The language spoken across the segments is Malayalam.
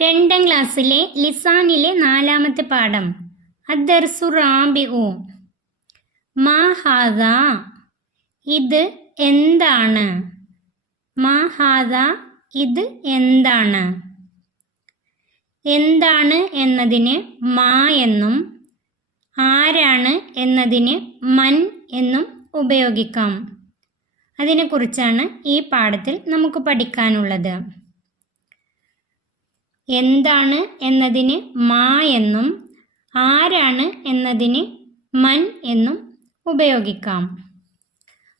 രണ്ടാം ക്ലാസ്സിലെ ലിസാനിലെ 4ാമത്തെ പാഠം അദ്ദർസു റാബിഉ. മാ ഹാദാ, ഇത് എന്താണ്? മാ ഹാദാ, ഇത് എന്താണ്? എന്താണ് എന്നതിന് മാ എന്നും ആരാണ് എന്നതിന് മൻ എന്നും ഉപയോഗിക്കാം. അതിനെക്കുറിച്ചാണ് ഈ പാഠത്തിൽ നമുക്ക് പഠിക്കാനുള്ളത്. എന്താണ് എന്നതിന് മാ എന്നും ആരാണ് എന്നതിന് മൻ എന്നും ഉപയോഗിക്കാം.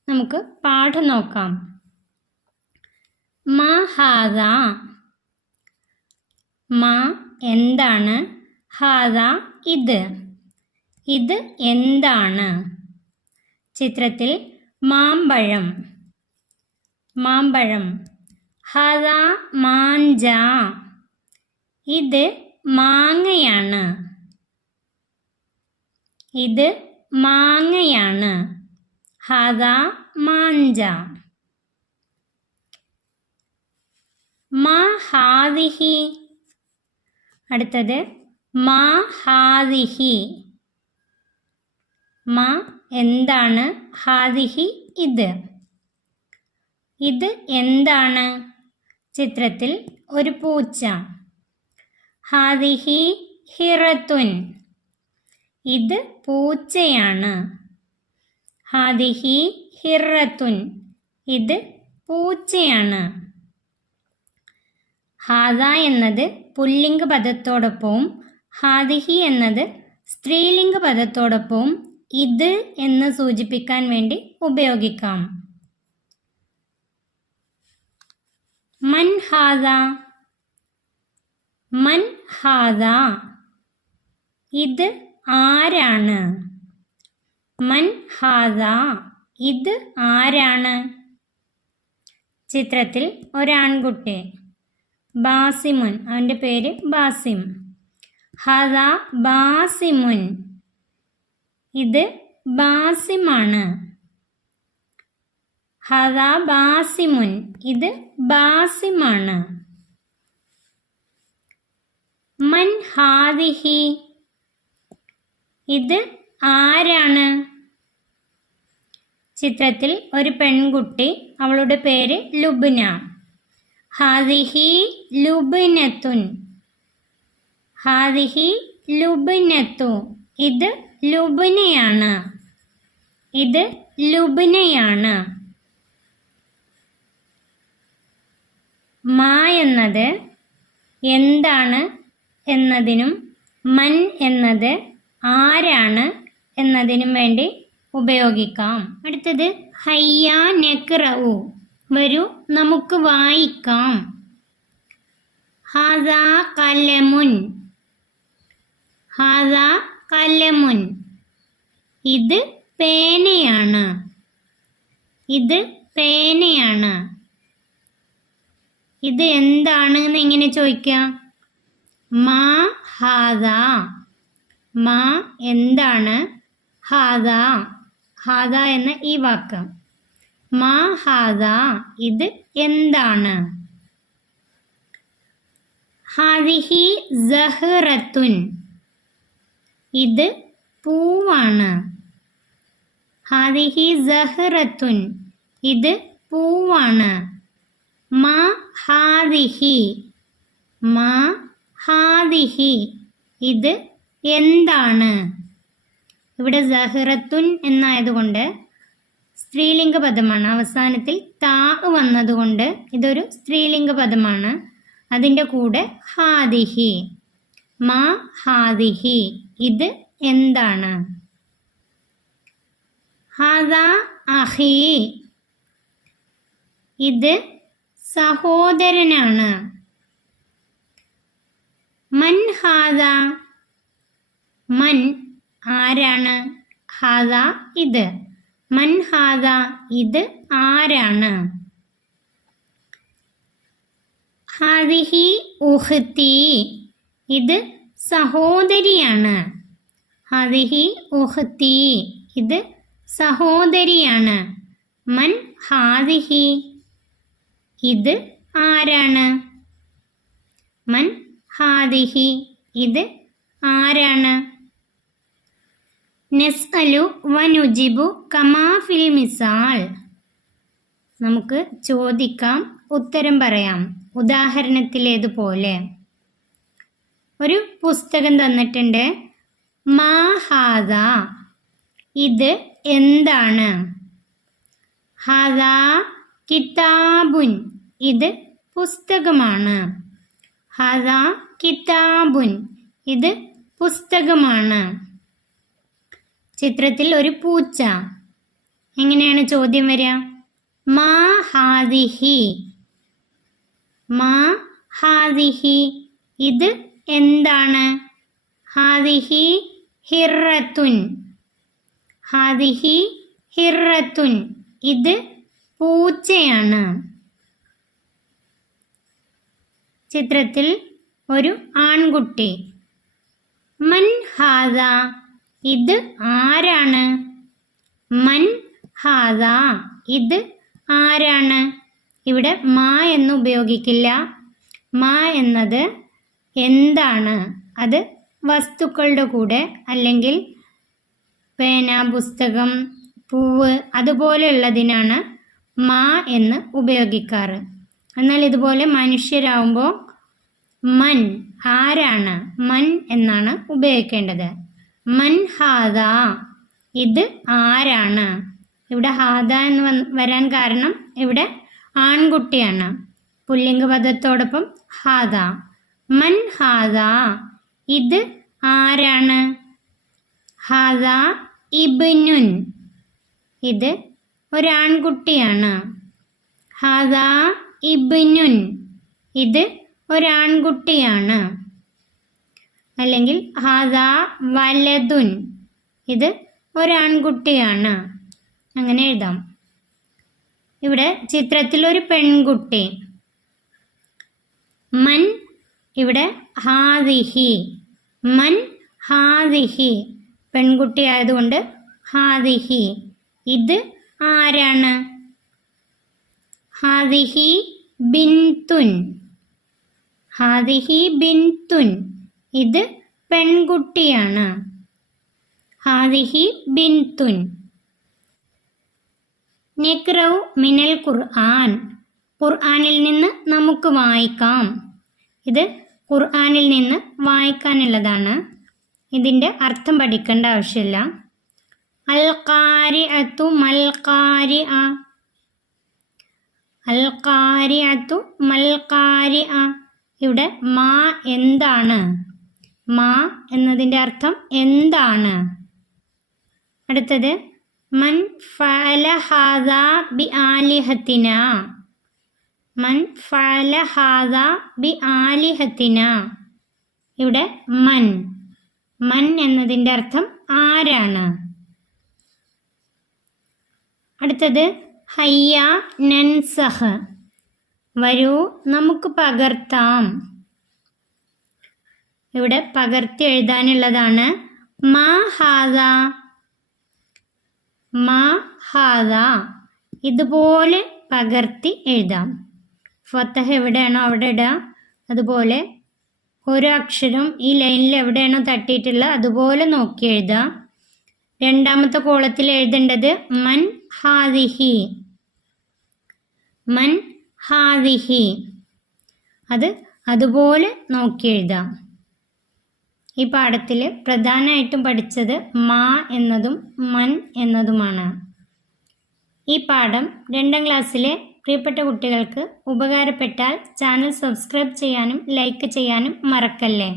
നമുക്ക് പാഠം നോക്കാം. മാ ഹാദാ, മാ എന്താണ്, ഹാദാ ഇത്, ഇത് എന്താണ്? ചിത്രത്തിൽ മാമ്പഴം, മാമ്പഴം. ഹാദാ മാഞ്ച, ഇത് മാങ്ങയാണ്, ഇത് മാങ്ങയാണ്. ഹാദാ മാഞ്ച. മാ ഹാദിഹി, അടുത്തത് മാ ഹാദിഹി. മാ എന്താണ്, ഹാദിഹി ഇത്, ഇത് എന്താണ്? ചിത്രത്തിൽ ഒരു പൂച്ച. ഹാദിഹി ഹിറത്തുൻ, ഇത് പൂച്ചയാണ്. ഹാദിഹി ഹിറത്തുൻ, ഇത് പൂച്ചയാണ്. ഹാദ എന്നത് പുല്ലിംഗ പദത്തോടൊപ്പവും ഹാദിഹി എന്നത് സ്ത്രീലിംഗ പദത്തോടൊപ്പവും ഇത് എന്ന് സൂചിപ്പിക്കാൻ വേണ്ടി ഉപയോഗിക്കാം. മൻ ഹാദ, മൻ ഹാദ, ഇത് ആരാണ്? മൻ ഹാദ, ഇത് ആരാണ്? ചിത്രത്തിൽ ഒരാൺകുട്ടി. ബാസിമുൻ, അവൻ്റെ പേര് ബാസിം. ഹാദാ ബാസിമുൻ, ഇത് ബാസിമാണ്. ഹാദാ ബാസിമുൻ, ഇത് ബാസിമാണ്. മൻ ഹാദിഹി, ഇത് ആരാണ്? ചിത്രത്തിൽ ഒരു പെൺകുട്ടി, അവളുടെ പേര് ലുബ്ന. ഹാദിഹി ലുബ്നത്തുൻ, ഹാദിഹി ലുബ്നത്തു, ഇത് ലുബ്നയാണ്, ഇത് ലുബ്നയാണ്. മാ എന്നത് എന്താണ് എന്നതിനും മൻ എന്നത് ആരാണ് എന്നതിനും വേണ്ടി ഉപയോഗിക്കാം. അടുത്തത് ഹയ്യാ നഖ്റഉ, വരൂ നമുക്ക് വായിക്കാം. ഹാദാ കലമുൻ, ഹാദാ കലമുൻ, ഇത് പേനയാണ്, ഇത് പേനയാണ്. ഇത് എന്താണ് എന്ന് എങ്ങനെ ചോദിക്കാം? മാ ഹാദാ, മാ എന്താണ്, ഹാദാ, ഹാദാ എന്ന ഈ വാക്ക്. മാ ഹാദാ, ഇത് എന്താണ്? ഹാദിഹി സഹ്റത്തുൻ, ഇത് പൂവാണ്. ഹാദിഹി സഹ്റത്തുൻ, ഇത് പൂവാണ്. മാ ഹാദിഹി, മാ ഹാദിഹി, ഇത് എന്താണ്? ഇവിടെ സഹ്റത്തുൻ എന്നായതുകൊണ്ട് സ്ത്രീലിംഗ പദമാണ്. അവസാനത്തിൽ താ വന്നതുകൊണ്ട് ഇതൊരു സ്ത്രീലിംഗ പദമാണ്. അതിൻ്റെ കൂടെ ഹാദിഹി, മാ ഹാദിഹി, ഇത് എന്താണ്? ഹാദാ അഹി, ഇത് സഹോദരനാണ്. മൻ ഹാദാ, മൻ ആരാണ്, ഹാദാ ഇത്, മൻ ഹാദാ, ഇത് ആരാണ്? ഹാദിഹി ഉഖ്തി, ഇത് സഹോദരിയാണ്. ഹാദിഹി ഉഖ്തി, ഇത് സഹോദരിയാണ്. മൻ ഹാദിഹി, ഇത് ആരാണ്? മൻ ഹാദിഹി ഇത് ആരാണ്? നസ്അലു വനുജിബു കമാ ഫിൽ മിസാൽ നമുക്ക് ചോദിക്കാം, ഉത്തരം പറയാം ഉദാഹരണത്തിലേതുപോലെ. ഒരു പുസ്തകം തന്നിട്ടുണ്ട്. മാ ഹാദ ഇത് എന്താണ്? ഹാദാ കിതാബുൻ ഇത് പുസ്തകമാണ്. ഹാദാ കിതാബുൻ ഇത് പുസ്തകമാണ്. ചിത്രത്തിൽ ഒരു പൂച്ച. എങ്ങനെയാണ് ചോദ്യം വരിക? മാ ഹാദിഹി മാ ഹാദിഹി ഇത് എന്താണ്? ഹാദിഹി ഹിറത്തുൻ ഹാദിഹി ഹിറത്തുൻ ഇത് പൂച്ചയാണ്. ചിത്രത്തിൽ ഒരു ആൺകുട്ടി. മൻ ഹാദ ഇത് ആരാണ്? മൻ ഹാദ ഇത് ആരാണ്? ഇവിടെ മാ എന്ന് ഉപയോഗിക്കില്ല. മാ എന്നത് എന്താണ്, അത് വസ്തുക്കളുടെ കൂടെ അല്ലെങ്കിൽ പേന, പുസ്തകം, പൂവ് അതുപോലെയുള്ളതിനാണ് മാ എന്ന് ഉപയോഗിക്കാറ്. എന്നാൽ ഇതുപോലെ മനുഷ്യരാകുമ്പോൾ മൻ ആരാണ്, മൻ എന്നാണ് ഉപയോഗിക്കേണ്ടത്. മൻ ഹാദ ഇത് ആരാണ്? ഇവിടെ ഹാദ എന്ന് വരാൻ കാരണം ഇവിടെ ആൺകുട്ടിയാണ്. പുല്ലിംഗ പദത്തോടൊപ്പം ഹാദ. മൻ ഹാദ ഇത് ആരാണ്? ഹാദ ഇബ്നുൻ ഇത് ഒരാൺകുട്ടിയാണ്. ഹാദ ഇബ്നുൻ ഇത് ഒരാൺകുട്ടിയാണ്. അല്ലെങ്കിൽ ഹാദ വലതുൻ ഇത് ഒരാൺകുട്ടിയാണ്. അങ്ങനെ എഴുതാം. ഇവിടെ ചിത്രത്തിൽ ഒരു പെൺകുട്ടി. മൻ ഇവിടെ ഹാദിഹി മൻ ഹാദിഹി പെൺകുട്ടി ആയതുകൊണ്ട് ഹാദിഹി ഇത് ആരാണ്? ഹാദിഹി ബിൻതുൻ ഹാദിഹി ബിൻതുൻ ഇത് പെൺകുട്ടിയാണ്. ഹാദിഹി ബിൻതുൻ. നഖ്റഉ മിനൽ ഖുർആൻ ഖുർആനിൽ നിന്ന് നമുക്ക് വായിക്കാം. ഇത് ഖുർആനിൽ നിന്ന് വായിക്കാനുള്ളതാണ്. ഇതിൻ്റെ അർത്ഥം പഠിക്കേണ്ട ആവശ്യമില്ല. അൽ ഖാരിഅതു മൽ ഖാരിഅ അൽ ഖാരിഅതു മൽ ഖാരിഅ ഇവിടെ മാ എന്താണ്? മാ എന്നതിൻ്റെ അർത്ഥം എന്താണ്? അടുത്തത് മൻ ഫഅല ഹാദാ ബി ആലിഹത്തിന മൻ ഫഅല ഹാദാ ബി ആലിഹത്തിന ഇവിടെ മൻ മൻ എന്നതിൻ്റെ അർത്ഥം ആരാണ്? അടുത്തത് ഹയ്യ നൻസഹ് വരൂ നമുക്ക് പകർത്താം. ഇവിടെ പകർത്തി എഴുതാനുള്ളതാണ്. മാ ഹാദ മാ ഹാദ ഇതുപോലെ പകർത്തി എഴുതാം. ഫത്തഹ എവിടെയാണോ അവിടെ ഇടാം. അതുപോലെ ഓരോ അക്ഷരം ഈ ലൈനിൽ എവിടെയാണോ തട്ടിയിട്ടുള്ളത് അതുപോലെ നോക്കി എഴുതാം. രണ്ടാമത്തെ കോളത്തിൽ എഴുതേണ്ടത് മൻ ഹാദിഹി മൻ ഹാദിഹി അതുപോലെ നോക്കി എഴുതാം. ഈ പാഠത്തിൽ പ്രധാനമായിട്ടും പഠിച്ചത് മാ എന്നതും മൻ എന്നതുമാണ്. ഈ പാഠം 2ാം ക്ലാസ്സിലെ പ്രിയപ്പെട്ട കുട്ടികൾക്ക് ഉപകാരപ്പെട്ടാൽ ചാനൽ സബ്സ്ക്രൈബ് ചെയ്യാനും ലൈക്ക് ചെയ്യാനും മറക്കല്ലേ.